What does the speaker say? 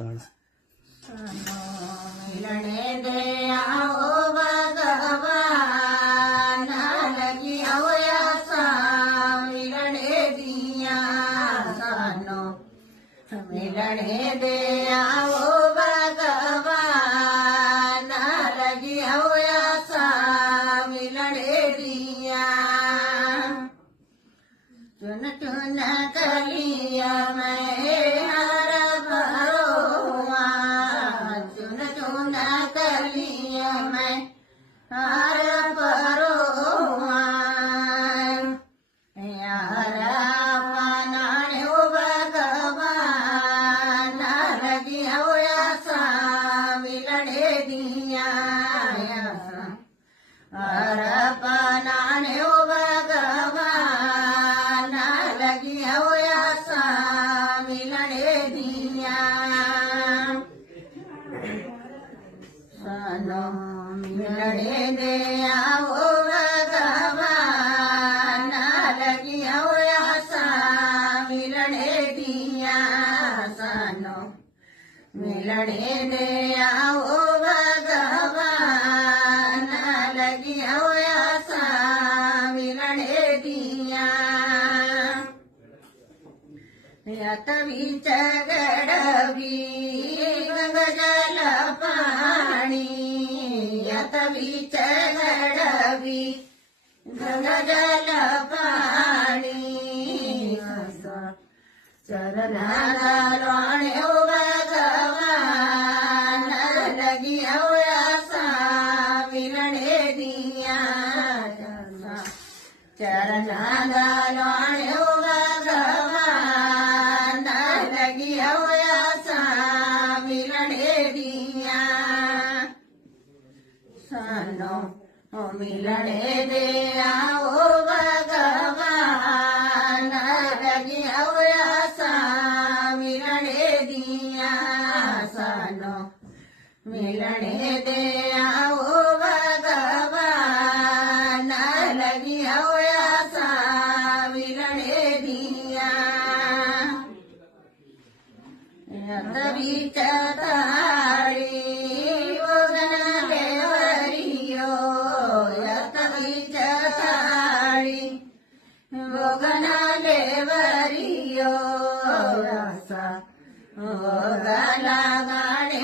छान. मिलने दे आओ भगवान लगी होया सा मिलने दिया सानो मिलने दे आओ भगवान लगी होया सा मिलने दिया चुन चुन कलिया मैं हर भरोआ चुन चुन कलिया मैं हर भरोआ यार पानाने भगवान लगी होया सा मिलने दिया हर पानाने भगवान लगी होया सा मिलने दिया सानो मिलने दे आओ भगवान लगी होया सा मिलने दिया सानो मिलने दे आओ भगवान लगी होया सा मिलने दिया यतवीच गडवी गंगजल पाणी यतवीच गडवी गंगजल पाणी चरणाला लोणे भगवान लगी होया सा मिलने दिया चरणाला लोणे भगवान लगी होया सा मिलने दिया सानो मिलने दे आओ भगवान लगी होया सा मिलने दिया सानो मिलने दे आओ भगवान लगी होया सा मिलने दिया यतवीच ताळी वगनाले वरियो यतवीच ताळी वगनाले वरियो रसा वगला गाणे